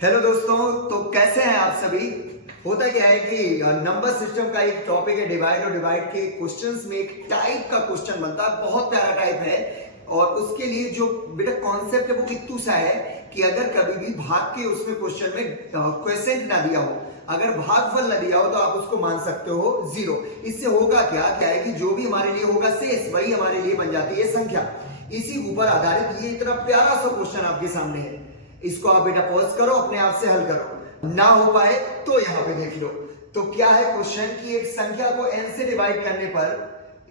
Hello दोस्तों, तो कैसे हैं आप सभी। होता क्या है कि नंबर सिस्टम का एक टॉपिक है डिवाइड, और डिवाइड के क्वेश्चंस में एक टाइप का क्वेश्चन बनता है, बहुत प्यारा टाइप है। और उसके लिए जो बेटा कॉन्सेप्ट है वो कितू सा है कि अगर कभी भी भाग के उसमें क्वेश्चन में क्वेश्चन ना दिया हो, अगर भागफल ना दिया हो तो आप उसको मान सकते हो जीरो। इससे होगा क्या है कि जो भी हमारे लिए होगा शेष, वही हमारे लिए बन जाती है संख्या। इसी ऊपर आधारित ये इतना प्यारा सा क्वेश्चन आपके सामने है। इसको आप बेटा पॉज करो, अपने आप से हल करो। ना हो पाए तो यहां पे देख लो। तो क्या है क्वेश्चन कि एक संख्या को n से डिवाइड करने पर,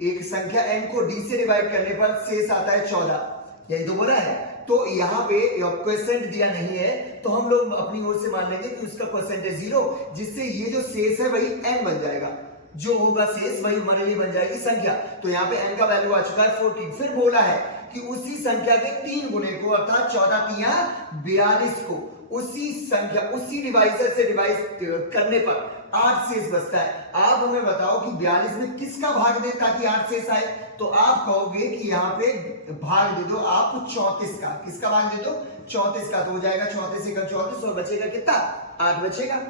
एक संख्या n को d से डिवाइड करने पर शेष आता है 14। यही तो बोला है। तो यहाँ पे क्वेश्चन दिया नहीं है तो हम लोग अपनी ओर से मान लेंगे कि उसका क्वेश्चन है जीरो, जिससे ये जो शेष है वही n बन जाएगा। जो होगा शेष वही हमारे लिए बन जाएगी संख्या। तो यहाँ पे n का वैल्यू आ चुका है 14। फिर बोला है कि उसी संख्या के 3 गुने को, अर्थात 14 तिया 42 को उसी संख्या, उसी डिवाइजर से डिवाइड करने पर 8 शेष बचता है। आप हमें बताओ कि 42 में किसका भाग दे ताकि 8 शेष आए। तो आप कहोगे कि यहाँ पे भाग दे दो आप 34 का। किसका भाग दे दो? 34 का। तो हो जाएगा 34 एकम 34 और बचेगा कितना? 8 बचेगा।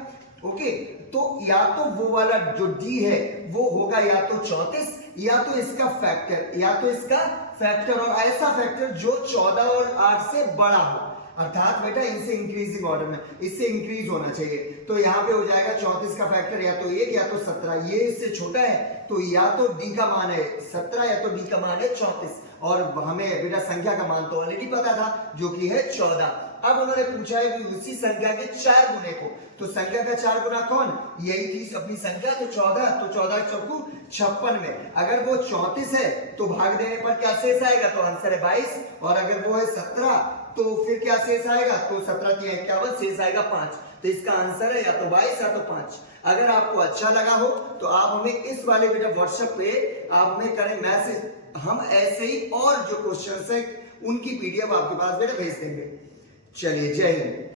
ओके, तो या तो वो वाला जो डी है वो होगा या तो 34 या तो इसका फैक्टर, या तो इसका फैक्टर, और ऐसा फैक्टर जो 14 और 8 से बड़ा हो, अर्थात बेटा इनसे इंक्रीजिंग ऑर्डर में, इससे इंक्रीज होना चाहिए। तो यहाँ पे हो जाएगा 34 का फैक्टर या तो 1 या तो 17। ये इससे छोटा है तो या तो डी का मान है 17 या तो डी का मान है 34। और हमें बेटा संख्या का मान तो ऑलरेडी पता था जो कि है 14। अब उन्होंने पूछा है कि उसी संख्या के 4 गुने को, तो संख्या का 4 गुना कौन? यही थी अपनी संख्या, तो 14। तो 14 चौकू 56 में अगर वो 34 है तो भाग देने पर क्या शेष आएगा? तो आंसर है 22। और अगर वो है 17 तो फिर क्या शेष आएगा? तो 17 तिया 51, शेष आएगा 5। तो इसका आंसर है या तो 22 या तो 5। अगर आपको अच्छा लगा हो तो आप हमें इस वाले बेटा व्हाट्सएप पे आप हमें करें मैसेज, हम ऐसे ही और जो क्वेश्चंस है उनकी पीडीएफ आपके पास बेटा भेज देंगे। चलिए, जय हिंद।